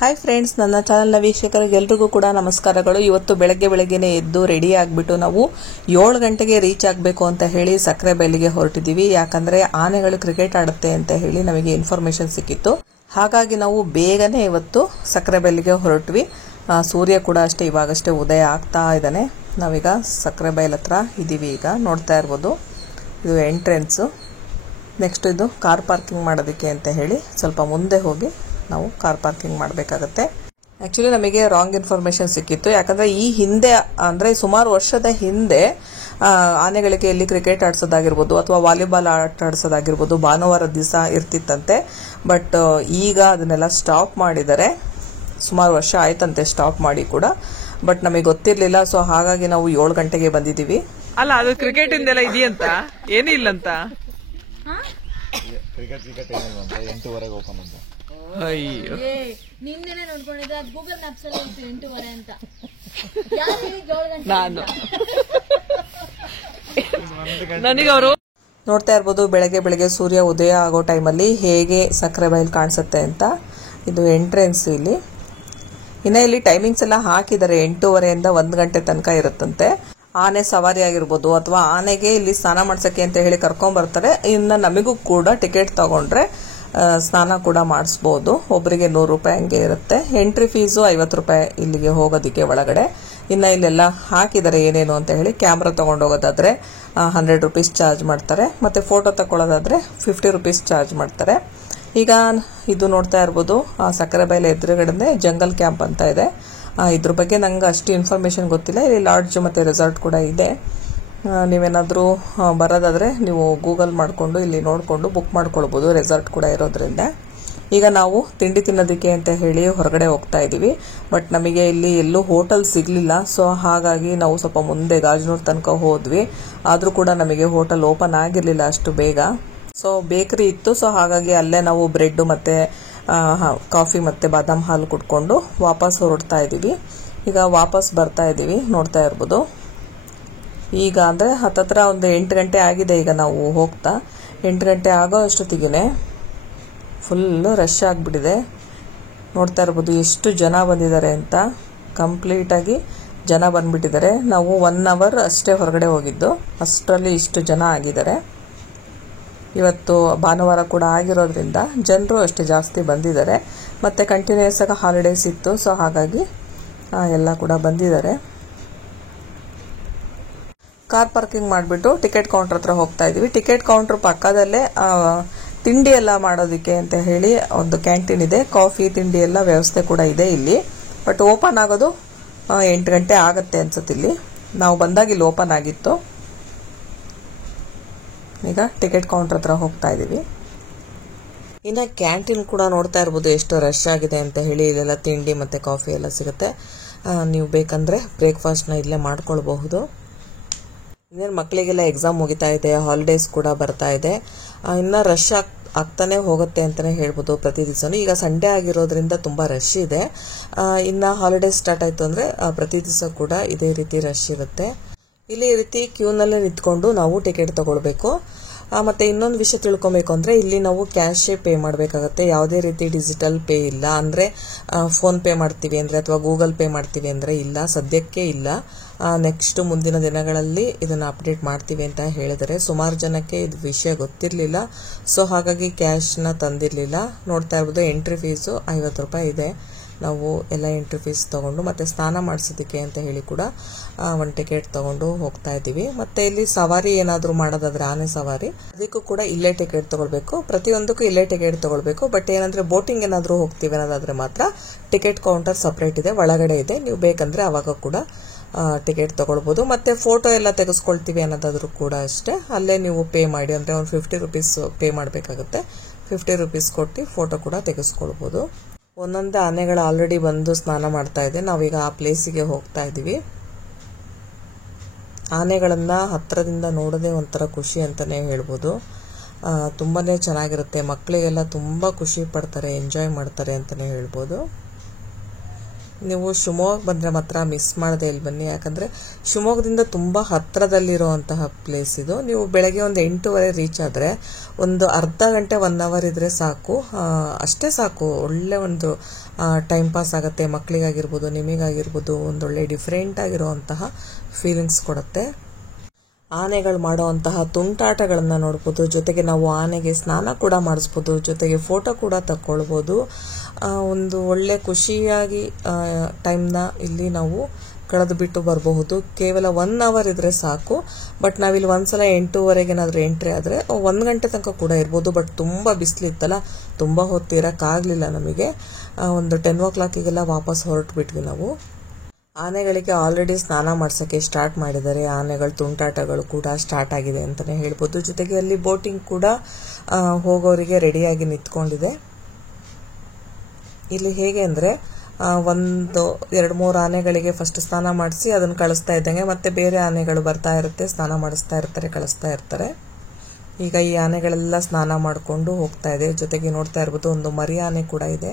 Hi friends, ನನ್ನ ಚಾನೆಲ್ನ ವೀಕ್ಷಕರಿಗೆ ಎಲ್ರಿಗೂ ಕೂಡ ನಮಸ್ಕಾರಗಳು. ಇವತ್ತು ಬೆಳಗ್ಗೆನೇ ಎದ್ದು ರೆಡಿ ಆಗಿಬಿಟ್ಟು ನಾವು 7 ಗಂಟೆಗೆ ರೀಚ್ ಆಗಬೇಕು ಅಂತ ಹೇಳಿ ಸಕ್ಕರೆಬೈಲಿಗೆ ಹೊರಟಿದ್ದೀವಿ. ಯಾಕಂದರೆ ಆನೆಗಳು ಕ್ರಿಕೆಟ್ ಆಡುತ್ತೆ ಅಂತ ಹೇಳಿ ನಮಗೆ ಇನ್ಫಾರ್ಮೇಷನ್ ಸಿಕ್ಕಿತ್ತು. ಹಾಗಾಗಿ ನಾವು ಬೇಗನೆ ಇವತ್ತು ಸಕ್ಕರೆಬೈಲಿಗೆ ಹೊರಟ್ವಿ. ಸೂರ್ಯ ಕೂಡ ಅಷ್ಟೇ ಇವಾಗಷ್ಟೇ ಉದಯ ಆಗ್ತಾ ಇದ್ದಾನೆ. ನಾವೀಗ ಸಕ್ಕರೆಬೈಲ್ ಹತ್ರ ಇದ್ದೀವಿ. ಈಗ ನೋಡ್ತಾ ಇರ್ಬೋದು, ಇದು ಎಂಟ್ರೆನ್ಸು. ನೆಕ್ಸ್ಟ್ ಇದು ಕಾರ್ ಪಾರ್ಕಿಂಗ್ ಮಾಡೋದಕ್ಕೆ ಅಂತ ಹೇಳಿ ಸ್ವಲ್ಪ ಮುಂದೆ ಹೋಗಿ ನಾವು ಕಾರ್ ಪಾರ್ಕಿಂಗ್ ಮಾಡಬೇಕಾಗತ್ತೆ. ಆ್ಯಕ್ಚುಲಿ ನಮಗೆ ರಾಂಗ್ ಇನ್ಫಾರ್ಮೇಷನ್ ಸಿಕ್ಕಿತ್ತು. ಯಾಕಂದರೆ ಈ ಹಿಂದೆ ಅಂದರೆ ಸುಮಾರು ವರ್ಷದ ಹಿಂದೆ ಆನೆಗಳಿಗೆ ಎಲ್ಲಿ ಕ್ರಿಕೆಟ್ ಆಡಿಸೋದಾಗಿರ್ಬೋದು ಅಥವಾ ವಾಲಿಬಾಲ್ ಆಟ ಆಡಿಸೋದಾಗಿರ್ಬೋದು ಭಾನುವಾರ ದಿವಸ ಇರ್ತಿತ್ತಂತೆ. ಬಟ್ ಈಗ ಅದನ್ನೆಲ್ಲ ಸ್ಟಾಪ್ ಮಾಡಿದ್ದಾರೆ. ಸುಮಾರು ವರ್ಷ ಆಯ್ತಂತೆ ಸ್ಟಾಪ್ ಮಾಡಿ ಕೂಡ. ಬಟ್ ನಮಗೆ ಗೊತ್ತಿರಲಿಲ್ಲ. ಸೊ ಹಾಗಾಗಿ ನಾವು 7 ಗಂಟೆಗೆ ಬಂದಿದ್ದೀವಿ. ಅಲ್ಲ, ಅದು ಕ್ರಿಕೆಟ್ ಇಂದೆಲ್ಲ ಇದೆಯಂತ, ಏನೂ ಇಲ್ಲಂತ. ಕ್ರಿಕೆಟ್ ಏನಿಲ್ಲ ಅಂತ 8:30 ಓಪನ್ ಅಂತ. ಅಯ್ಯೋ, ನಿನ್ನೆ ನೋಡ್ಕೊಂಡಿದ್ದೆ, ಅದು ಗೂಗಲ್ ಮ್ಯಾಪ್ಸ್ ಅಲ್ಲಿ ಇತ್ತು 8:30 ಅಂತ. ನಾನು ನನಗೆ ಅವರು ನೋಡ್ತಾ ಇರ್ಬೋದು, ಬೆಳಗ್ಗೆ ಸೂರ್ಯ ಉದಯ ಆಗೋ ಟೈಮಲ್ಲಿ ಹೇಗೆ ಸಕ್ಕರೆಬೈಲ್ ಕಾಣಿಸುತ್ತೆ ಅಂತ. ಇದು ಎಂಟ್ರೆನ್ಸ್. ಇಲ್ಲಿ ಇನ್ನು ಇಲ್ಲಿ ಟೈಮಿಂಗ್ಸ್ ಎಲ್ಲ ಹಾಕಿದ್ದಾರೆ. 8:30 1 ಗಂಟೆ ತನಕ ಇರುತ್ತಂತೆ. ಆನೆ ಸವಾರಿ ಆಗಿರ್ಬೋದು ಅಥವಾ ಆನೆಗೆ ಇಲ್ಲಿ ಸ್ನಾನ ಮಾಡ್ಸಕ್ಕೆ ಅಂತ ಹೇಳಿ ಕರ್ಕೊಂಡ್ ಬರ್ತಾರೆ. ಇನ್ನು ನಮಗೂ ಕೂಡ ಟಿಕೆಟ್ ತಗೊಂಡ್ರೆ ಸ್ನಾನ ಕೂಡ ಮಾಡಿಸ್ಬೋದು. ಒಬ್ಬರಿಗೆ 100 ರೂಪಾಯಿ ಹಂಗೆ ಇರುತ್ತೆ. ಎಂಟ್ರಿ ಫೀಸು 50 ರೂಪಾಯಿ ಇಲ್ಲಿಗೆ ಹೋಗೋದಕ್ಕೆ ಒಳಗಡೆ. ಇನ್ನು ಇಲ್ಲೆಲ್ಲ ಹಾಕಿದ್ದಾರೆ ಏನೇನು ಅಂತ ಹೇಳಿ. ಕ್ಯಾಮ್ರಾ ತಗೊಂಡು ಹೋಗೋದಾದ್ರೆ 100 ರೂಪೀಸ್ ಚಾರ್ಜ್ ಮಾಡ್ತಾರೆ. ಮತ್ತೆ ಫೋಟೋ ತಗೊಳ್ಳೋದಾದ್ರೆ 50 ರೂಪೀಸ್ ಚಾರ್ಜ್ ಮಾಡ್ತಾರೆ. ಈಗ ಇದು ನೋಡ್ತಾ ಇರ್ಬೋದು, ಸಕ್ಕರೆಬೈಲ್ ಎದುರುಗಡೆ ಜಂಗಲ್ ಕ್ಯಾಂಪ್ ಅಂತ ಇದೆ. ಇದ್ರ ಬಗ್ಗೆ ನಂಗೆ ಅಷ್ಟು ಇನ್ಫಾರ್ಮೇಶನ್ ಗೊತ್ತಿಲ್ಲ. ಇಲ್ಲಿ ಲಾಡ್ಜ್ ಮತ್ತೆ ರೆಸಾರ್ಟ್ ಕೂಡ ಇದೆ. ನೀವೇನಾದರೂ ಬರೋದಾದ್ರೆ ನೀವು ಗೂಗಲ್ ಮಾಡಿಕೊಂಡು ಇಲ್ಲಿ ನೋಡಿಕೊಂಡು ಬುಕ್ ಮಾಡ್ಕೊಳ್ಬೋದು. ರೆಸಾರ್ಟ್ ಕೂಡ ಇರೋದ್ರಿಂದ. ಈಗ ನಾವು ತಿಂಡಿ ತಿನ್ನೋದಕ್ಕೆ ಅಂತ ಹೇಳಿ ಹೊರಗಡೆ ಹೋಗ್ತಾ ಇದ್ದೀವಿ. ಬಟ್ ನಮಗೆ ಇಲ್ಲಿ ಎಲ್ಲೂ ಹೋಟೆಲ್ ಸಿಗಲಿಲ್ಲ. ಸೊ ಹಾಗಾಗಿ ನಾವು ಸ್ವಲ್ಪ ಮುಂದೆ ಗಾಜನೂರ್ ತನಕ ಹೋದ್ವಿ. ಆದರೂ ಕೂಡ ನಮಗೆ ಹೋಟೆಲ್ ಓಪನ್ ಆಗಿರಲಿಲ್ಲ ಅಷ್ಟು ಬೇಗ. ಸೊ ಬೇಕರಿ ಇತ್ತು. ಸೊ ಹಾಗಾಗಿ ಅಲ್ಲೇ ನಾವು ಬ್ರೆಡ್ ಮತ್ತೆ ಕಾಫಿ ಮತ್ತೆ ಬಾದಾಮ್ ಹಾಲು ಕುಡ್ಕೊಂಡು ವಾಪಸ್ ಹೊರಡ್ತಾ ಇದ್ದೀವಿ. ಈಗ ವಾಪಸ್ ಬರ್ತಾ ಇದ್ದೀವಿ. ನೋಡ್ತಾ ಇರ್ಬೋದು, ಈಗ ಅಂದರೆ ಹತ್ತತ್ರ ಒಂದು 8 ಗಂಟೆ ಆಗಿದೆ. ಈಗ ನಾವು ಹೋಗ್ತಾ 8 ಗಂಟೆ ಆಗೋ ಅಷ್ಟೊತ್ತಿಗೆ ಫುಲ್ಲು ರಶ್ ಆಗಿಬಿಟ್ಟಿದೆ. ನೋಡ್ತಾ ಇರ್ಬೋದು ಎಷ್ಟು ಜನ ಬಂದಿದ್ದಾರೆ ಅಂತ. ಕಂಪ್ಲೀಟಾಗಿ ಜನ ಬಂದ್ಬಿಟ್ಟಿದ್ದಾರೆ. ನಾವು 1 ಅವರ್ ಅಷ್ಟೇ ಹೊರಗಡೆ ಹೋಗಿದ್ದು, ಅಷ್ಟರಲ್ಲಿ ಇಷ್ಟು ಜನ ಆಗಿದ್ದಾರೆ. ಇವತ್ತು ಭಾನುವಾರ ಕೂಡ ಆಗಿರೋದ್ರಿಂದ ಜನರು ಅಷ್ಟೇ ಜಾಸ್ತಿ ಬಂದಿದ್ದಾರೆ. ಮತ್ತು ಕಂಟಿನ್ಯೂಸ್ ಆಗಿ ಹಾಲಿಡೇಸ್ ಇತ್ತು. ಸೊ ಹಾಗಾಗಿ ಎಲ್ಲ ಕೂಡ ಬಂದಿದ್ದಾರೆ. ಕಾರ್ ಪಾರ್ಕಿಂಗ್ ಮಾಡಿಬಿಟ್ಟು ಟಿಕೆಟ್ ಕೌಂಟರ್ ಹತ್ರ ಹೋಗ್ತಾ ಇದ್ದೀವಿ. ಟಿಕೆಟ್ ಕೌಂಟರ್ ಪಕ್ಕದಲ್ಲೇ ತಿಂಡಿ ಎಲ್ಲ ಮಾಡೋದಕ್ಕೆ ಅಂತ ಹೇಳಿ ಒಂದು ಕ್ಯಾಂಟೀನ್ ಇದೆ. ಕಾಫಿ ತಿಂಡಿ ಎಲ್ಲ ವ್ಯವಸ್ಥೆ ಕೂಡ ಇದೆ ಇಲ್ಲಿ. ಬಟ್ ಓಪನ್ ಆಗೋದು 8 ಗಂಟೆ ಆಗುತ್ತೆ ಅನ್ಸುತ್ತೆ. ಇಲ್ಲಿ ನಾವು ಬಂದಾಗ ಇಲ್ಲಿ ಓಪನ್ ಆಗಿತ್ತು. ಈಗ ಟಿಕೆಟ್ ಕೌಂಟರ್ ಹತ್ರ ಹೋಗ್ತಾ ಇದ್ದೀವಿ. ಇನ್ನು ಕ್ಯಾಂಟೀನ್ ಕೂಡ ನೋಡ್ತಾ ಇರ್ಬೋದು ಎಷ್ಟು ರಶ್ ಆಗಿದೆ ಅಂತ ಹೇಳಿ. ಇಲ್ಲೆಲ್ಲ ತಿಂಡಿ ಮತ್ತು ಕಾಫಿ ಎಲ್ಲ ಸಿಗುತ್ತೆ. ನೀವು ಬೇಕಂದರೆ ಬ್ರೇಕ್ಫಾಸ್ಟ್ನ ಇಲ್ಲೇ ಮಾಡ್ಕೊಳ್ಬಹುದು. ಇನ್ನೇನು ಮಕ್ಕಳಿಗೆಲ್ಲ ಎಕ್ಸಾಮ್ ಮುಗಿತಾ ಇದೆ, ಹಾಲಿಡೇಸ್ ಕೂಡ ಬರ್ತಾ ಇದೆ. ಇನ್ನು ರಶ್ ಆಗ್ತಾನೆ ಹೋಗುತ್ತೆ ಅಂತಲೇ ಹೇಳ್ಬೋದು ಪ್ರತಿ ದಿವಸನೂ. ಈಗ ಸಂಡೇ ಆಗಿರೋದ್ರಿಂದ ತುಂಬ ರಶ್ ಇದೆ. ಇನ್ನು ಹಾಲಿಡೇಸ್ ಸ್ಟಾರ್ಟ್ ಆಯಿತು ಅಂದರೆ ಪ್ರತಿ ದಿವಸ ಕೂಡ ಇದೇ ರೀತಿ ರಶ್ ಇರುತ್ತೆ. ಇಲ್ಲಿ ಈ ರೀತಿ ಕ್ಯೂನಲ್ಲೇ ನಿಂತ್ಕೊಂಡು ನಾವು ಟಿಕೆಟ್ ತಗೊಳ್ಬೇಕು. ಮತ್ತು ಇನ್ನೊಂದು ವಿಷಯ ತಿಳ್ಕೊಬೇಕು ಅಂದರೆ ಇಲ್ಲಿ ನಾವು ಕ್ಯಾಶೇ ಪೇ ಮಾಡಬೇಕಾಗತ್ತೆ. ಯಾವುದೇ ರೀತಿ ಡಿಜಿಟಲ್ ಪೇ ಇಲ್ಲ. ಅಂದರೆ ಫೋನ್ ಪೇ ಮಾಡ್ತೀವಿ ಅಂದರೆ ಅಥವಾ ಗೂಗಲ್ ಪೇ ಮಾಡ್ತೀವಿ ಅಂದರೆ ಇಲ್ಲ, ಸದ್ಯಕ್ಕೆ ಇಲ್ಲ. ನೆಕ್ಸ್ಟ್ ಮುಂದಿನ ದಿನಗಳಲ್ಲಿ ಇದನ್ನು ಅಪ್ಡೇಟ್ ಮಾಡ್ತೀವಿ ಅಂತ ಹೇಳಿದರೆ. ಸುಮಾರು ಜನಕ್ಕೆ ಇದು ವಿಷಯ ಗೊತ್ತಿರಲಿಲ್ಲ. ಸೊ ಹಾಗಾಗಿ ಕ್ಯಾಶ್ನ ತಂದಿರಲಿಲ್ಲ. ನೋಡ್ತಾ ಇರ್ಬೋದು, ಎಂಟ್ರಿ ಫೀಸು 50 ರೂಪಾಯಿ ಇದೆ. ನಾವು ಎಲ್ಲ ಎಂಟ್ರಿ ಫೀಸ್ ತೊಗೊಂಡು ಮತ್ತು ಸ್ನಾನ ಮಾಡಿಸೋದಕ್ಕೆ ಅಂತ ಹೇಳಿ ಕೂಡ ಒಂದು ಟಿಕೆಟ್ ತೊಗೊಂಡು ಹೋಗ್ತಾ ಇದ್ದೀವಿ. ಮತ್ತು ಇಲ್ಲಿ ಸವಾರಿ ಏನಾದರೂ ಮಾಡೋದಾದ್ರೆ ಆನೆ ಸವಾರಿ, ಅದಕ್ಕೂ ಕೂಡ ಇಲ್ಲೇ ಟಿಕೆಟ್ ತೊಗೊಳ್ಬೇಕು. ಪ್ರತಿಯೊಂದಕ್ಕೂ ಇಲ್ಲೇ ಟಿಕೆಟ್ ತೊಗೊಳ್ಬೇಕು. ಬಟ್ ಏನಂದರೆ ಬೋಟಿಂಗ್ ಏನಾದರೂ ಹೋಗ್ತೀವಿ ಅನ್ನೋದಾದರೆ ಮಾತ್ರ ಟಿಕೆಟ್ ಕೌಂಟರ್ ಸಪ್ರೇಟ್ ಇದೆ, ಒಳಗಡೆ ಇದೆ. ನೀವು ಬೇಕಂದರೆ ಆವಾಗ ಕೂಡ ಟಿಕೆಟ್ ತೊಗೊಳ್ಬೋದು. ಮತ್ತು ಫೋಟೋ ಎಲ್ಲ ತೆಗೆಸ್ಕೊಳ್ತೀವಿ ಅನ್ನೋದಾದ್ರೂ ಕೂಡ ಅಷ್ಟೇ, ಅಲ್ಲೇ ನೀವು ಪೇ ಮಾಡಿ. ಅಂದರೆ ಒಂದು 50 ರೂಪೀಸ್ ಪೇ ಮಾಡಬೇಕಾಗುತ್ತೆ. 50 ರೂಪೀಸ್ ಕೊಟ್ಟು ಫೋಟೋ ಕೂಡ ತೆಗೆಸ್ಕೊಳ್ಬೋದು. ಒಂದೊಂದೇ ಆನೆಗಳು ಆಲ್ರೆಡಿ ಬಂದು ಸ್ನಾನ ಮಾಡ್ತಾ ಇದೆ. ನಾವೀಗ ಆ ಪ್ಲೇಸಿಗೆ ಹೋಗ್ತಾ ಇದ್ದೀವಿ. ಆನೆಗಳನ್ನು ಹತ್ತಿರದಿಂದ ನೋಡೋದೇ ಒಂಥರ ಖುಷಿ ಅಂತಲೇ ಹೇಳ್ಬೋದು. ತುಂಬಾ ಚೆನ್ನಾಗಿರುತ್ತೆ. ಮಕ್ಕಳಿಗೆಲ್ಲ ತುಂಬ ಖುಷಿ ಪಡ್ತಾರೆ, ಎಂಜಾಯ್ ಮಾಡ್ತಾರೆ ಅಂತಲೇ ಹೇಳ್ಬೋದು. ನೀವು ಶಿವಮೊಗ್ಗ ಬಂದರೆ ಮಾತ್ರ ಮಿಸ್ ಮಾಡದೆ ಇಲ್ಲಿ ಬನ್ನಿ. ಯಾಕಂದರೆ ಶಿವಮೊಗ್ಗದಿಂದ ತುಂಬ ಹತ್ತಿರದಲ್ಲಿರುವಂತಹ ಪ್ಲೇಸ್ ಇದು. ನೀವು ಬೆಳಗ್ಗೆ ಒಂದು 8:30 ರೀಚ್ ಆದರೆ ಒಂದು ಅರ್ಧ ಗಂಟೆ 1 ಅವರ್ ಇದ್ದರೆ ಸಾಕು, ಅಷ್ಟೇ ಸಾಕು. ಒಳ್ಳೆ ಒಂದು ಟೈಮ್ ಪಾಸ್ ಆಗುತ್ತೆ, ಮಕ್ಕಳಿಗಾಗಿರ್ಬೋದು ನಿಮಗಾಗಿರ್ಬೋದು. ಒಂದೊಳ್ಳೆ ಡಿಫ್ರೆಂಟ್ ಆಗಿರುವಂತಹ ಫೀಲಿಂಗ್ಸ್ ಕೊಡುತ್ತೆ. ಆನೆಗಳು ಮಾಡುವಂತಹ ತುಂಟಾಟಗಳನ್ನು ನೋಡ್ಬೋದು. ಜೊತೆಗೆ ನಾವು ಆನೆಗೆ ಸ್ನಾನ ಕೂಡ ಮಾಡಿಸ್ಬೋದು, ಜೊತೆಗೆ ಫೋಟೋ ಕೂಡ ತಗೊಳ್ಬೋದು. ಒಂದು ಒಳ್ಳೆ ಖುಷಿಯಾಗಿ ಟೈಮ್ನ ಇಲ್ಲಿ ನಾವು ಕಳೆದು ಬಿಟ್ಟು ಬರಬಹುದು. ಕೇವಲ 1 ಅವರ್ ಇದ್ರೆ ಸಾಕು. ಬಟ್ ನಾವಿಲ್ಲಿ ಒಂದ್ಸಲ 8:30 ಏನಾದರೂ ಎಂಟ್ರಿ ಆದರೆ 1 ಗಂಟೆ ತನಕ ಕೂಡ ಇರ್ಬೋದು. ಬಟ್ ತುಂಬ ಬಿಸಿಲಿತ್ತಲ್ಲ, ತುಂಬ ಹೊತ್ತು ಇರೋಕ್ಕಾಗಲಿಲ್ಲ ನಮಗೆ. ಒಂದು 10 o'clockಗೆಲ್ಲ ವಾಪಸ್ ಹೊರಟುಬಿಟ್ವಿ ನಾವು. ಆನೆಗಳಿಗೆ ಆಲ್ರೆಡಿ ಸ್ನಾನ ಮಾಡ್ಸೋಕ್ಕೆ ಸ್ಟಾರ್ಟ್ ಮಾಡಿದ್ದಾರೆ. ಆನೆಗಳ ತುಂಟಾಟಗಳು ಕೂಡ ಸ್ಟಾರ್ಟ್ ಆಗಿದೆ ಅಂತಲೇ ಹೇಳ್ಬೋದು. ಜೊತೆಗೆ ಅಲ್ಲಿ ಬೋಟಿಂಗ್ ಕೂಡ ಹೋಗೋರಿಗೆ ರೆಡಿಯಾಗಿ ನಿಂತ್ಕೊಂಡಿದೆ. ಇಲ್ಲಿ ಹೇಗೆ ಅಂದರೆ 1-2-3 ಆನೆಗಳಿಗೆ ಫಸ್ಟ್ ಸ್ನಾನ ಮಾಡಿಸಿ ಅದನ್ನು ಕಳಿಸ್ತಾ ಇದ್ದಂಗೆ ಮತ್ತೆ ಬೇರೆ ಆನೆಗಳು ಬರ್ತಾ ಇರುತ್ತೆ, ಸ್ನಾನ ಮಾಡಿಸ್ತಾ ಇರ್ತಾರೆ, ಕಳಿಸ್ತಾ ಇರ್ತಾರೆ. ಈಗ ಈ ಆನೆಗಳೆಲ್ಲ ಸ್ನಾನ ಮಾಡಿಕೊಂಡು ಹೋಗ್ತಾ ಇದೆ. ಜೊತೆಗೆ ನೋಡ್ತಾ ಇರ್ಬೋದು ಒಂದು ಮರಿ ಆನೆ ಕೂಡ ಇದೆ.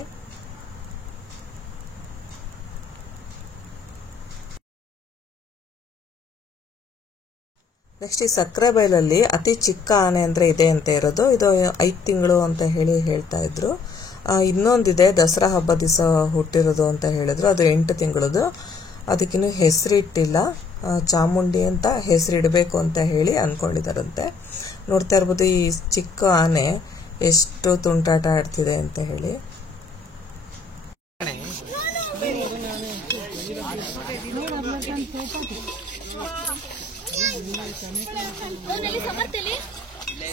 ನೆಕ್ಸ್ಟ್ ಈ ಸಕ್ರೆಬೈಲಲ್ಲಿ ಅತಿ ಚಿಕ್ಕ ಆನೆ ಅಂದರೆ ಇದೆ ಅಂತ ಇರೋದು. ಇದು 5 ತಿಂಗಳು ಅಂತ ಹೇಳ್ತಾ ಇದ್ರು. ಇನ್ನೊಂದಿದೆ ದಸರಾ ಹಬ್ಬ ದಿವಸ ಹುಟ್ಟಿರೋದು ಅಂತ ಹೇಳಿದ್ರು, ಅದು 8 ತಿಂಗಳದು. ಅದಕ್ಕಿನ್ನೂ ಹೆಸರಿಟ್ಟಿಲ್ಲ, ಚಾಮುಂಡಿ ಅಂತ ಹೆಸರಿಡಬೇಕು ಅಂತ ಹೇಳಿ ಅಂದ್ಕೊಂಡಿದ್ದಾರಂತೆ. ನೋಡ್ತಾ ಇರ್ಬೋದು ಈ ಚಿಕ್ಕ ಆನೆ ಎಷ್ಟು ತುಂಟಾಟ ಆಡ್ತಿದೆ ಅಂತ ಹೇಳಿ.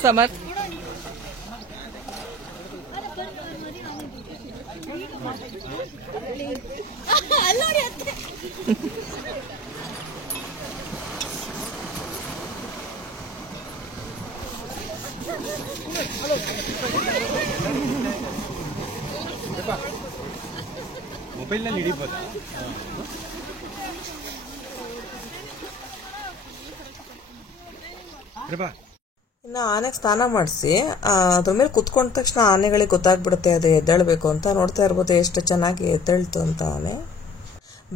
ಸಮರ್ ಮೊಬೈಲ್ನಲ್ಲಿ ಹಿಡಿಬೋದಾ? ಇನ್ನು ಆನೆಗೆ ಸ್ನಾನ ಮಾಡಿಸಿ ಅದ್ರ ಮೇಲೆ ಕುತ್ಕೊಂಡ ತಕ್ಷಣ ಆನೆಗಳಿಗೆ ಗೊತ್ತಾಗ್ಬಿಡುತ್ತೆ ಅದು ಎದ್ದೇಳಬೇಕು ಅಂತ. ನೋಡ್ತಾ ಇರ್ಬೋದು ಎಷ್ಟು ಚೆನ್ನಾಗಿ ಎದ್ದೇಳ್ತು ಅಂತ ಆನೆ.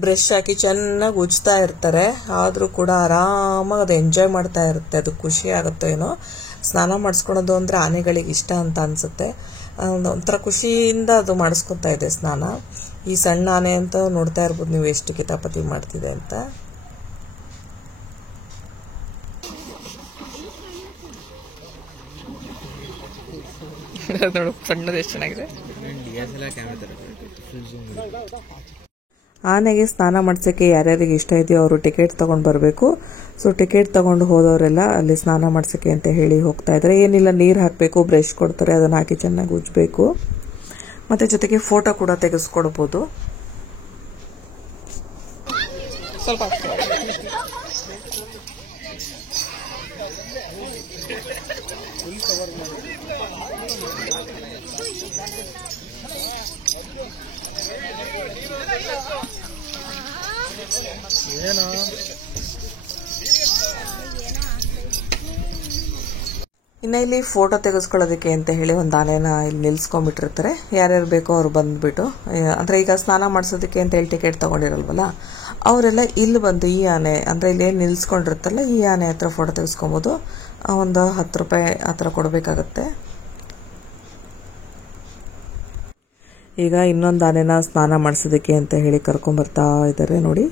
ಬ್ರಷ್ ಹಾಕಿ ಚೆನ್ನಾಗಿ ಉಜ್ತಾ ಇರ್ತಾರೆ, ಆದರೂ ಕೂಡ ಆರಾಮಾಗಿ ಅದು ಎಂಜಾಯ್ ಮಾಡ್ತಾ ಇರುತ್ತೆ. ಅದು ಖುಷಿ ಆಗುತ್ತೋ ಏನೋ. ಸ್ನಾನ ಮಾಡಿಸ್ಕೊಳೋದು ಅಂದರೆ ಆನೆಗಳಿಗೆ ಇಷ್ಟ ಅಂತ ಅನಿಸುತ್ತೆ. ಒಂಥರ ಖುಷಿಯಿಂದ ಅದು ಮಾಡಿಸ್ಕೊತಾ ಇದೆ ಸ್ನಾನ. ಈ ಸಣ್ಣ ಆನೆ ಅಂತ ನೋಡ್ತಾ ಇರ್ಬೋದು ನೀವು ಎಷ್ಟು ಕಿತಾಪತಿ ಮಾಡ್ತಿದೆ ಅಂತ. ನೋಡು ಸಣ್ಣದು ಎಷ್ಟು ಚೆನ್ನಾಗಿದೆ. ಆನೆಗೆ ಸ್ನಾನ ಮಾಡಿಸೋಕ್ಕೆ ಯಾರ್ಯಾರಿಗೆ ಇಷ್ಟ ಇದೆಯೋ ಅವರು ಟಿಕೆಟ್ ತೊಗೊಂಡು ಬರಬೇಕು. ಸೊ ಟಿಕೆಟ್ ತೊಗೊಂಡು ಹೋದವರೆಲ್ಲ ಅಲ್ಲಿ ಸ್ನಾನ ಮಾಡಿಸೋಕ್ಕೆ ಅಂತ ಹೇಳಿ ಹೋಗ್ತಾ ಇದ್ದಾರೆ. ಏನಿಲ್ಲ, ನೀರು ಹಾಕಬೇಕು, ಬ್ರಷ್ ಕೊಡ್ತಾರೆ, ಅದನ್ನು ಹಾಕಿ ಚೆನ್ನಾಗಿ ಉಜ್ಜಬೇಕು. ಮತ್ತು ಜೊತೆಗೆ ಫೋಟೋ ಕೂಡ ತೆಗೆಸ್ಕೊಡ್ಬೋದು. ಸ್ವಲ್ಪ ಇನ್ನು ಇಲ್ಲಿ ಫೋಟೋ ತೆಗೆಸ್ಕೊಳ್ಳೋದಕ್ಕೆ ಅಂತ ಹೇಳಿ ಒಂದು ಆನೆನ ಇಲ್ಲಿ ನಿಲ್ಸ್ಕೊಂಡ್ಬಿಟ್ಟಿರ್ತಾರೆ. ಯಾರ್ಯಾರು ಬೇಕೋ ಅವ್ರು ಬಂದುಬಿಟ್ಟು, ಅಂದರೆ ಈಗ ಸ್ನಾನ ಮಾಡಿಸೋದಕ್ಕೆ ಅಂತ ಹೇಳಿ ಟಿಕೆಟ್ ತೊಗೊಂಡಿರಲ್ವಲ್ಲ, ಅವರೆಲ್ಲ ಇಲ್ಲಿ ಬಂದು ಈ ಆನೆ ಅಂದರೆ ಇಲ್ಲಿ ಏನು ನಿಲ್ಸ್ಕೊಂಡಿರುತ್ತಲ್ಲ ಈ ಆನೆ ಹತ್ರ ಫೋಟೋ ತೆಗೆಸ್ಕೊಬೋದು. ಒಂದು 10 ರೂಪಾಯಿ ಆ ಥರ ಕೊಡಬೇಕಾಗತ್ತೆ. ಈಗ ಇನ್ನೊಂದು ಆನೆನ ಸ್ನಾನ ಮಾಡಿಸೋದಕ್ಕೆ ಅಂತ ಹೇಳಿ ಕರ್ಕೊಂಬರ್ತಾ ಇದ್ದಾರೆ ನೋಡಿ.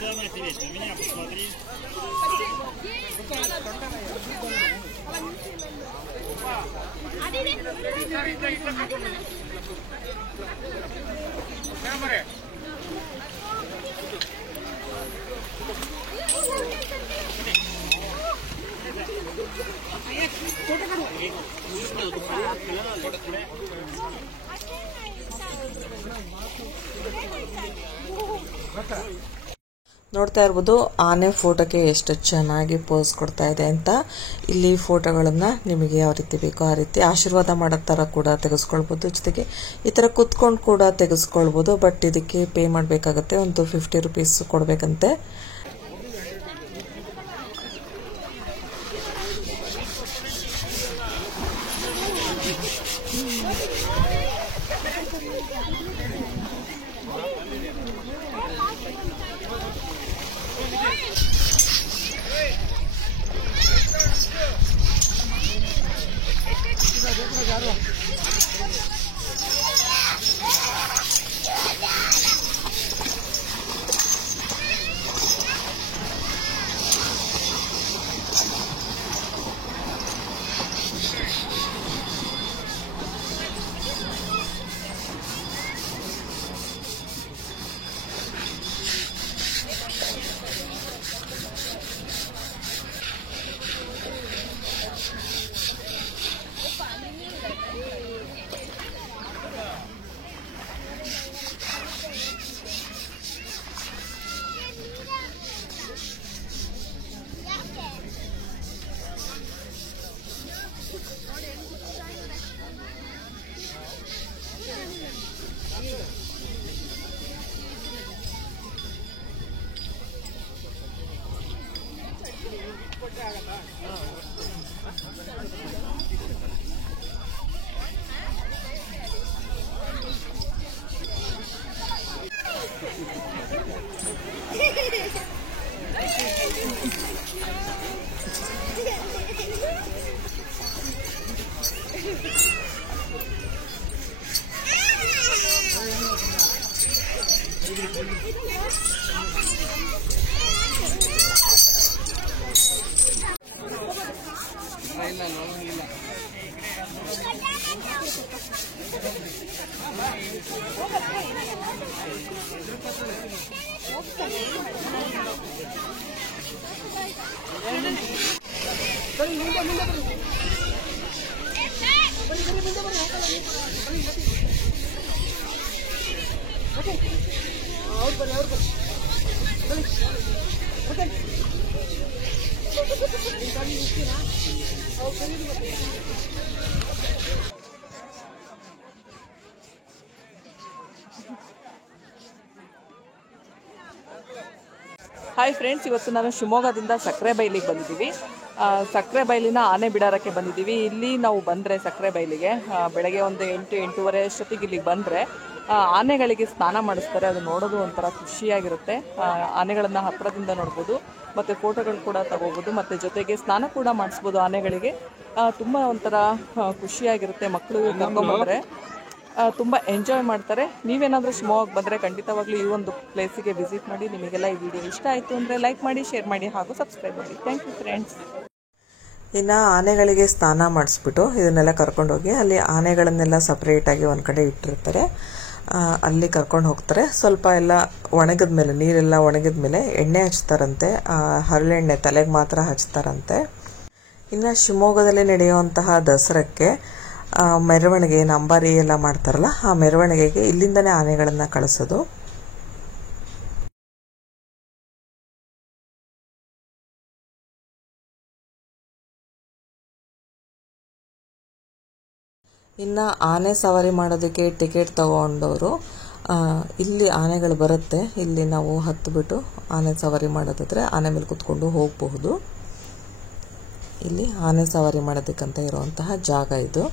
Самое интересное, меня посмотри. Камеры. ನೋಡ್ತಾ ಇರ್ಬೋದು ಆನೆ ಫೋಟೋಕ್ಕೆ ಎಷ್ಟು ಚೆನ್ನಾಗಿ ಪೋಸ್ ಕೊಡ್ತಾ ಇದೆ ಅಂತ. ಇಲ್ಲಿ ಫೋಟೋಗಳನ್ನ ನಿಮಗೆ ಯಾವ ರೀತಿ ಬೇಕೋ ಆ ರೀತಿ ಆಶೀರ್ವಾದ ಮಾಡೋ ತರ ಕೂಡ ತೆಗೆಸ್ಕೊಳ್ಬಹುದು. ಜೊತೆಗೆ ಈ ತರ ಕುತ್ಕೊಂಡು ಕೂಡ ತೆಗೆಸ್ಕೊಳ್ಬಹುದು. ಬಟ್ ಇದಕ್ಕೆ ಪೇ ಮಾಡಬೇಕಾಗುತ್ತೆ, ಒಂದು 50 ರೂಪೀಸ್ ಕೊಡ್ಬೇಕಂತೆ. ಹಾಯ್ ಫ್ರೆಂಡ್ಸ್, ಇವತ್ತು ನಾನು ಶಿವಮೊಗ್ಗದಿಂದ ಸಕ್ಕರೆಬೈಲಿಗೆ ಬಂದಿದ್ದೀವಿ. ಸಕ್ಕರೆಬೈಲಿನ ಆನೆ ಬಿಡಾರಕ್ಕೆ ಬಂದಿದ್ದೀವಿ. ಇಲ್ಲಿ ನಾವು ಬಂದರೆ ಸಕ್ಕರೆಬೈಲಿಗೆ ಬೆಳಗ್ಗೆ ಒಂದು 8-8:30 ಅಷ್ಟೊತ್ತಿಗೆ ಇಲ್ಲಿಗೆ ಬಂದರೆ ಆನೆಗಳಿಗೆ ಸ್ನಾನ ಮಾಡಿಸ್ತಾರೆ. ಅದು ನೋಡೋದು ಒಂಥರ ಖುಷಿಯಾಗಿರುತ್ತೆ. ಆನೆಗಳನ್ನು ಹತ್ತಿರದಿಂದ ನೋಡ್ಬೋದು, ಮತ್ತು ಫೋಟೋಗಳು ಕೂಡ ತಗೋಬೋದು, ಮತ್ತು ಜೊತೆಗೆ ಸ್ನಾನ ಕೂಡ ಮಾಡಿಸ್ಬೋದು ಆನೆಗಳಿಗೆ. ತುಂಬ ಒಂಥರ ಖುಷಿಯಾಗಿರುತ್ತೆ. ಮಕ್ಕಳು ಕರ್ಕೊಂಡ್ಬಂದರೆ ತುಂಬ ಎಂಜಾಯ್ ಮಾಡ್ತಾರೆ. ನೀವೇನಾದರೂ ಶಿವಮೊಗ್ಗಕ್ಕೆ ಬಂದರೆ ಖಂಡಿತವಾಗ್ಲೂ ಈ ಒಂದು ಪ್ಲೇಸಿಗೆ ವಿಸಿಟ್ ಮಾಡಿ. ನಿಮಗೆಲ್ಲ ಈ ವಿಡಿಯೋ ಇಷ್ಟ ಆಯಿತು ಅಂದರೆ ಲೈಕ್ ಮಾಡಿ, ಶೇರ್ ಮಾಡಿ, ಹಾಗೂ ಸಬ್ಸ್ಕ್ರೈಬ್ ಮಾಡಿ. Thank you friends. ಇನ್ನು ಆನೆಗಳಿಗೆ ಸ್ನಾನ ಮಾಡಿಸ್ಬಿಟ್ಟು ಇದನ್ನೆಲ್ಲ ಕರ್ಕೊಂಡೋಗಿ ಅಲ್ಲಿ ಆನೆಗಳನ್ನೆಲ್ಲ ಸಪ್ರೇಟಾಗಿ ಒಂದು ಕಡೆ ಇಟ್ಟಿರ್ತಾರೆ. ಅಲ್ಲಿ ಕರ್ಕೊಂಡು ಹೋಗ್ತಾರೆ. ಸ್ವಲ್ಪ ಎಲ್ಲ ಒಣಗಿದ ಮೇಲೆ, ನೀರೆಲ್ಲ ಒಣಗಿದ ಮೇಲೆ ಎಣ್ಣೆ ಹಚ್ತಾರಂತೆ. ಹರಳೆಣ್ಣೆ ತಲೆಗೆ ಮಾತ್ರ ಹಚ್ತಾರಂತೆ. ಇನ್ನು ಶಿವಮೊಗ್ಗದಲ್ಲಿ ನಡೆಯುವಂತಹ ದಸರಕ್ಕೆ ಮೆರವಣಿಗೆ, ಅಂಬಾರಿ ಎಲ್ಲ ಮಾಡ್ತಾರಲ್ಲ, ಆ ಮೆರವಣಿಗೆಗೆ ಇಲ್ಲಿಂದನೇ ಆನೆಗಳನ್ನು ಕಳಿಸೋದು. ಇನ್ನು ಆನೆ ಸವಾರಿ ಮಾಡೋದಕ್ಕೆ ಟಿಕೆಟ್ ತಗೊಂಡವರು ಇಲ್ಲಿ ಆನೆಗಳು ಬರುತ್ತೆ. ಇಲ್ಲಿ ನಾವು ಹತ್ತಿಬಿಟ್ಟು ಆನೆ ಸವಾರಿ ಮಾಡೋದಾದ್ರೆ ಆನೆ ಮೇಲೆ ಕುತ್ಕೊಂಡು ಹೋಗಬಹುದು. ಇಲ್ಲಿ ಆನೆ ಸವಾರಿ ಮಾಡೋದಕ್ಕಂತ ಇರುವಂತಹ ಜಾಗ ಇದು.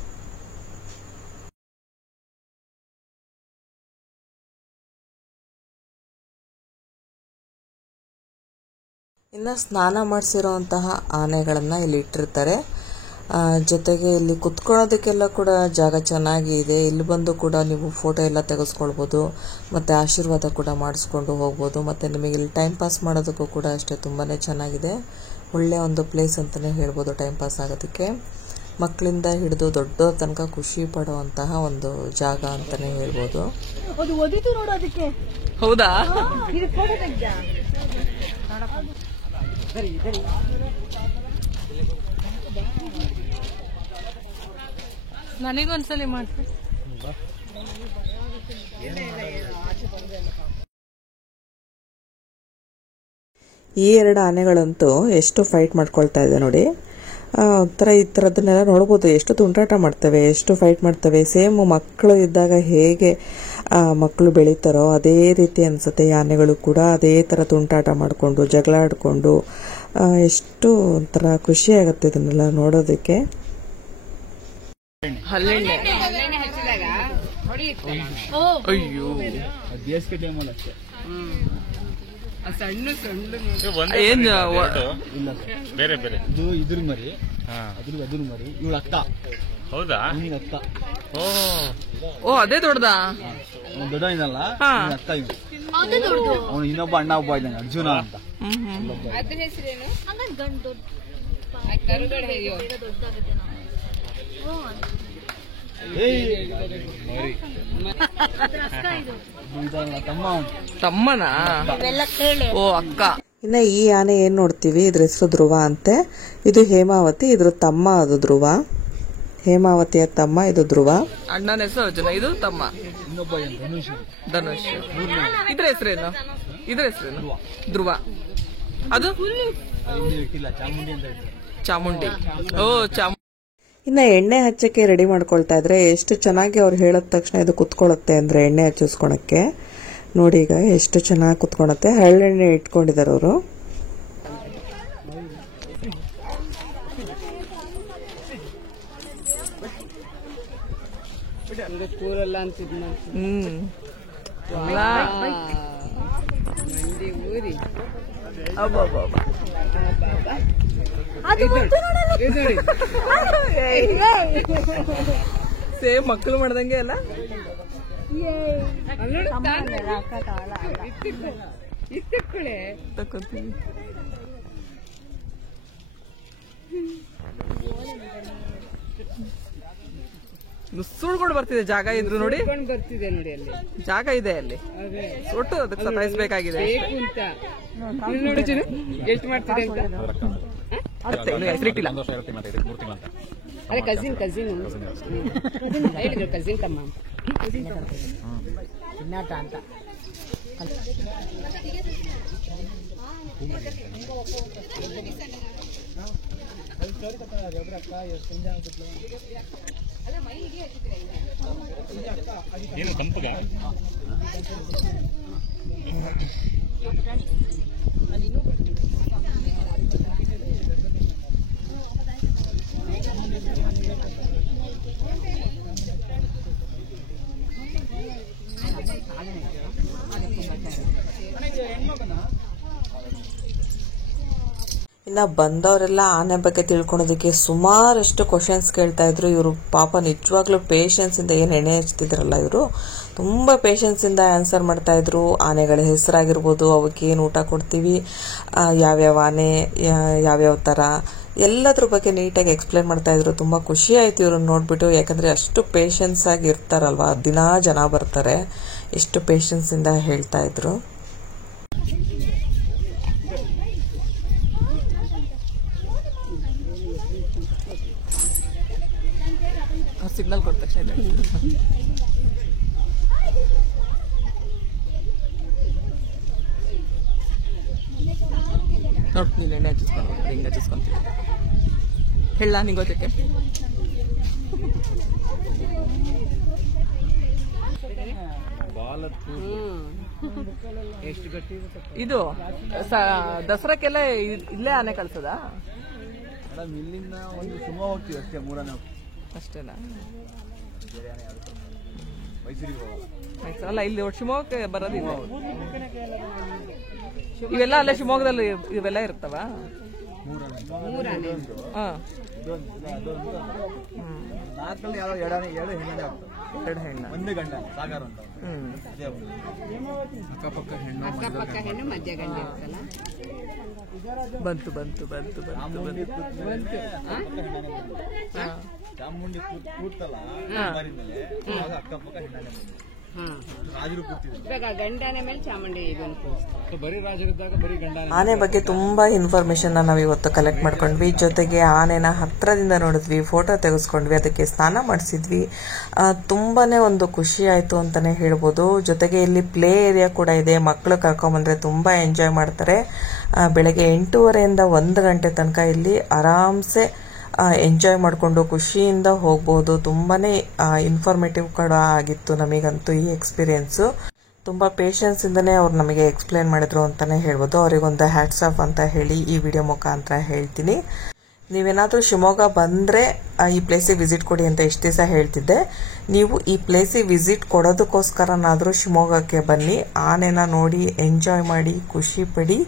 ಇನ್ನು ಸ್ನಾನ ಮಾಡಿಸಿರುವಂತಹ ಆನೆಗಳನ್ನು ಇಲ್ಲಿ ಇಟ್ಟಿರ್ತಾರೆ. ಜೊತೆಗೆ ಇಲ್ಲಿ ಕುತ್ಕೊಳ್ಳೋದಕ್ಕೆಲ್ಲ ಕೂಡ ಜಾಗ ಚೆನ್ನಾಗಿ ಇದೆ. ಇಲ್ಲಿ ಬಂದು ಕೂಡ ನೀವು ಫೋಟೋ ಎಲ್ಲ ತೆಗೆಸ್ಕೊಳ್ಬೋದು, ಮತ್ತು ಆಶೀರ್ವಾದ ಕೂಡ ಮಾಡಿಸ್ಕೊಂಡು ಹೋಗ್ಬೋದು. ಮತ್ತು ನಿಮಗೆ ಇಲ್ಲಿ ಟೈಮ್ ಪಾಸ್ ಮಾಡೋದಕ್ಕೂ ಕೂಡ ಅಷ್ಟೇ ತುಂಬಾ ಚೆನ್ನಾಗಿದೆ. ಒಳ್ಳೆಯ ಒಂದು ಪ್ಲೇಸ್ ಅಂತಲೇ ಹೇಳ್ಬೋದು ಟೈಮ್ ಪಾಸ್ ಆಗೋದಕ್ಕೆ. ಮಕ್ಕಳಿಂದ ಹಿಡಿದು ದೊಡ್ಡ ತನಕ ಖುಷಿ ಪಡುವಂತಹ ಒಂದು ಜಾಗ ಅಂತಲೇ ಹೇಳ್ಬೋದು. ಹೌದಾ? ನನಗೊಂದ್ಸಲಿ ಮಾಡ್ತೀನಿ. ಈ 2 ಆನೆಗಳಂತೂ ಎಷ್ಟು ಫೈಟ್ ಮಾಡ್ಕೊಳ್ತಾ ಇದೆ ನೋಡಿ. ಒಂಥರ ಈ ಥರದನ್ನೆಲ್ಲ ನೋಡ್ಬೋದು, ಎಷ್ಟು ತುಂಟಾಟ ಮಾಡ್ತವೆ, ಎಷ್ಟು ಫೈಟ್ ಮಾಡ್ತವೆ. ಸೇಮ್ ಮಕ್ಕಳು ಇದ್ದಾಗ ಹೇಗೆ ಮಕ್ಕಳು ಬೆಳೀತಾರೋ ಅದೇ ರೀತಿ ಅನಿಸುತ್ತೆ. ಈ ಆನೆಗಳು ಕೂಡ ಅದೇ ಥರ ತುಂಟಾಟ ಮಾಡಿಕೊಂಡು ಜಗಳ ಆಡಿಕೊಂಡು ಎಷ್ಟು ಒಂಥರ ಖುಷಿ ಆಗುತ್ತೆ ಇದನ್ನೆಲ್ಲ ನೋಡೋದಕ್ಕೆ. ಹಲ್ಲೆಣ್ಣೆ ಅಯ್ಯೋ ಏನು ಬೇರೆ ಬೇರೆ ಇದ್ರ ಮರಿ ಅದ್ರ ಮರಿ ಇವಳ ಅಕ್ಕ. ಹೌದಾ? ಅಕ್ಕ. ಓ ಅದೇ ದೊಡ್ಡದಾ? ದೊಡ್ಡ ಇದಲ್ಲ, ಅಕ್ಕ ಇದು. ಅವನು ಇನ್ನೊಬ್ಬ ಅಣ್ಣ ಒಬ್ಬ ಇದ್ದಾನೆ, ಅರ್ಜುನ ಅಂತ. ತಮ್ಮನಾ? ಓ ಅಕ್ಕ. ಇನ್ನು ಈ ಆನೆ ಏನು ನೋಡ್ತೀವಿ, ಇದ್ರ ಹೆಸರು ಧ್ರುವ ಅಂತೆ. ಇದು ಹೇಮಾವತಿ, ಇದ್ರ ತಮ್ಮ ಅದು ಧ್ರುವ. ಹೇಮಾವತಿಯ ತಮ್ಮ ಇದು ಧ್ರುವ. ಅಣ್ಣನ ಹೆಸರು ಅರ್ಜುನ, ಇದು ತಮ್ಮ ಧನುಷ್. ಇದ್ರ ಹೆಸರೇನು? ಧ್ರುವ. ಅದು ಚಾಮುಂಡಿ. ಓ ಚಾಮುಂಡಿ. ಇನ್ನು ಎಣ್ಣೆ ಹಚ್ಚಕ್ಕೆ ರೆಡಿ ಮಾಡ್ಕೊಳ್ತಾ ಇದ್ರೆ ಎಷ್ಟು ಚೆನ್ನಾಗಿ ಅವ್ರು ಹೇಳಿದ ತಕ್ಷಣ ಇದು ಕುತ್ಕೊಳ್ಳುತ್ತೆ ಅಂದ್ರೆ ಎಣ್ಣೆ ಹಚ್ಚಿಸ್ಕೊಳಕ್ಕೆ. ನೋಡಿ ಈಗ ಎಷ್ಟು ಚೆನ್ನಾಗಿ ಕುತ್ಕೊಳತ್ತೆ. ಹರಳೆಣ್ಣೆ ಇಟ್ಕೊಂಡಿದ್ದಾರೆ ಅವರು. ಸೇಮ್ ಮಕ್ಕಳು ಮಾಡ್ದಂಗೆ ಅಲ್ಲ. ತಕ್ಕೊಂತೀವಿ. ನುಸುಳ್ಕೊಂಡು ಬರ್ತಿದೆ. ಜಾಗ ಇದ್ರು ನೋಡಿ, ಬರ್ತಿದೆ ನೋಡಿ, ಅಲ್ಲಿ ಜಾಗ ಇದೆ, ಅಲ್ಲಿ ಒಟ್ಟು ಅದಕ್ಕೆ ಸತಾಯಿಸ್ಬೇಕಾಗಿದೆ. ಎಷ್ಟು ಮಾಡ್ತಿದೆ ಅಂತ ಹೆಸರಿಟ್ಟಿಲ್ಲ. ಅದೇ ಕಸಿನ್ ಹೇಳಿದ್ರು, ಕಸಿನ್ ತಮ್ಮ ಚಿನ್ನಾಟ ಅಂತ. ಏನು ತಂಪಗ ಇನ್ನು ಬಂದವರೆಲ್ಲ ಆನೆ ಬಗ್ಗೆ ತಿಳ್ಕೊಳೋದಕ್ಕೆ ಸುಮಾರಷ್ಟು ಕ್ವಶನ್ಸ್ ಕೇಳ್ತಾ ಇದ್ರು. ಇವರು ಪಾಪ ನಿಜವಾಗ್ಲೂ ಪೇಷನ್ಸ್ ಇಂದ ಏನು ಎಣ್ಣೆ ಹಚ್ತಿದ್ರಲ್ಲ, ಇವರು ತುಂಬ ಪೇಷನ್ಸ್ ಇಂದ ಆನ್ಸರ್ ಮಾಡ್ತಾ ಇದ್ರು. ಆನೆಗಳ ಹೆಸರಾಗಿರ್ಬೋದು, ಅವಕ್ಕೆ ಏನು ಊಟ ಕೊಡ್ತೀವಿ, ಯಾವ್ಯಾವ ಆನೆ ಯಾವ್ಯಾವ ಥರ ಎಲ್ಲದ್ರ ಬಗ್ಗೆ ನೀಟಾಗಿ ಎಕ್ಸ್ಪ್ಲೇನ್ ಮಾಡ್ತಾ ಇದ್ರು. ತುಂಬ ಖುಷಿ ಆಯ್ತು ಇವ್ರನ್ನ ನೋಡ್ಬಿಟ್ಟು. ಯಾಕಂದ್ರೆ ಅಷ್ಟು ಪೇಷನ್ಸ್ ಆಗಿ ಇರ್ತಾರಲ್ವಾ, ದಿನಾ ಜನ ಬರ್ತಾರೆ, ಎಷ್ಟು ಪೇಷನ್ಸ್ ಇಂದ ಹೇಳ್ತಾ ಇದ್ರು. ಸಿಗ್ನಲ್ ಕೊಟ್ಟ ತಕ್ಷಣ ನೋಡ್, ನೀನು ಎಣ್ಣೆ ಹಚ್ಚಿಸ್ಕೊಂಡು ಹಿಂಗೆ ಹಚ್ಚಿಸ್ಕೊಂತೀವಿ. ಹೇಳ ನಿಂಗೋದಕ್ಕೆ ಇದು ದಸರಾಕ್ಕೆಲ್ಲ ಇಲ್ಲೇ ಆನೆ ಕಳ್ಸದ? ಇಲ್ಲಿಂದ ಒಂದು ಸುಮ ಹೋಗ್ತೀವಿ ಅಷ್ಟೇ, 3 ಆನೆ ಅಷ್ಟೇನಾ? ಮೈಸೂರಿಗೆ ಅಲ್ಲ, ಇಲ್ಲಿ ಶಿವಮೊಗ್ಗಕ್ಕೆ ಬರೋದಿಲ್ಲ. ಇವೆಲ್ಲ ಅಲ್ಲೇ ಶಿವಮೊಗ್ಗದಲ್ಲಿ ಇವೆಲ್ಲ ಇರ್ತಾವ? ನಾಲ್ಕಲ್ಲಿ ಯಾವ 2 ಹೆಣ್ಣೆ ಆಗ್ತವೆ. 2 ಹೆಣ್ಣು, 1 ಗಂಡ ಸಾಗರ ಅಂತ. ಅಕ್ಕಪಕ್ಕ ಹೆಣ್ಣು ಮಧ್ಯ ಗಂಡ ಇರ್ತಲ್ಲ. ಬಂತು ಚಾಮುಂಡಿ ಕೂರ್ತಲ್ಲ, ಅಕ್ಕಪಕ್ಕ ಹೆಣ್ಣೆ ಬಂತು. ರಾಜರು ಕೂತಿದ್ರು. ಇವಾಗ ಗಂಡನ ಮೇಲೆ ಚಾಮುಂಡಿ ಇದನ್ನು ಕೂರಿಸ್ತಾರೆ. ಬರೀ ರಾಜರಿದ್ದಾಗ ಬರೀ ಗಂಡ ಆನೆ ಬಗ್ಗೆ ತುಂಬಾ ಇನ್ಫಾರ್ಮೇಶನ್ ನಾವು ಇವತ್ತು ಕಲೆಕ್ಟ್ ಮಾಡ್ಕೊಂಡ್ವಿ. ಜೊತೆಗೆ ಆನೆನ ಹತ್ರದಿಂದ ನೋಡಿದ್ವಿ, ಫೋಟೋ ತೆಗೆಸ್ಕೊಂಡ್ವಿ, ಅದಕ್ಕೆ ಸ್ನಾನ ಮಾಡಿಸಿದ್ವಿ. ತುಂಬಾನೇ ಒಂದು ಖುಷಿ ಆಯ್ತು ಅಂತಾನೆ ಹೇಳ್ಬೋದು. ಜೊತೆಗೆ ಇಲ್ಲಿ ಪ್ಲೇ ಏರಿಯಾ ಕೂಡ ಇದೆ. ಮಕ್ಕಳು ಕರ್ಕೊಂಡ್ಬಂದ್ರೆ ತುಂಬಾ ಎಂಜಾಯ್ ಮಾಡ್ತಾರೆ. ಬೆಳಗ್ಗೆ 8:30 1 ಗಂಟೆ ತನಕ ಇಲ್ಲಿ ಆರಾಮ್ಸೆ ಎಂಜಾಯ್ ಮಾಡಿಕೊಂಡು ಖುಷಿಯಿಂದ ಹೋಗ್ಬೋದು. ತುಂಬಾನೇ ಇನ್ಫಾರ್ಮೇಟಿವ್ ಕೂಡ ಆಗಿತ್ತು ನಮಗಂತೂ ಈ ಎಕ್ಸ್ಪೀರಿಯನ್ಸ್. ತುಂಬಾ ಪೇಷನ್ಸ್ ಇಂದನೇ ಅವ್ರು ನಮಗೆ ಎಕ್ಸ್ಪ್ಲೇನ್ ಮಾಡಿದ್ರು ಅಂತಾನೆ ಹೇಳ್ಬೋದು. ಅವರಿಗೊಂದು ಹ್ಯಾಟ್ಸ್ ಆಫ್ ಅಂತ ಹೇಳಿ ಈ ವಿಡಿಯೋ ಮುಖಾಂತರ ಹೇಳ್ತೀನಿ. ನೀವೇನಾದ್ರೂ ಶಿವಮೊಗ್ಗ ಬಂದ್ರೆ ಈ ಪ್ಲೇಸಿಗೆ ವಿಸಿಟ್ ಕೊಡಿ ಅಂತ ಇಷ್ಟು ದಿವಸ ಹೇಳ್ತಿದ್ದೆ. ನೀವು ಈ ಪ್ಲೇಸಿಗೆ ವಿಸಿಟ್ ಕೊಡೋದಕ್ಕೋಸ್ಕರನಾದ್ರೂ ಶಿವಮೊಗ್ಗಕ್ಕೆ ಬನ್ನಿ, ಆನೆನ ನೋಡಿ ಎಂಜಾಯ್ ಮಾಡಿ ಖುಷಿ ಪಡಿ.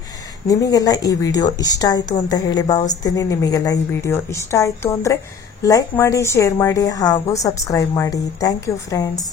ನಿಮಗೆಲ್ಲ ಈ ವಿಡಿಯೋ ಇಷ್ಟ ಆಯ್ತು ಅಂತ ಹೇಳಿ ಭಾವಿಸ್ತೀನಿ. ನಿಮಗೆಲ್ಲ ಈ ವಿಡಿಯೋ ಇಷ್ಟ ಆಯ್ತು ಅಂದ್ರೆ ಲೈಕ್ ಮಾಡಿ, ಶೇರ್ ಮಾಡಿ ಹಾಗೂ ಸಬ್ಸ್ಕ್ರೈಬ್ ಮಾಡಿ. Thank you friends.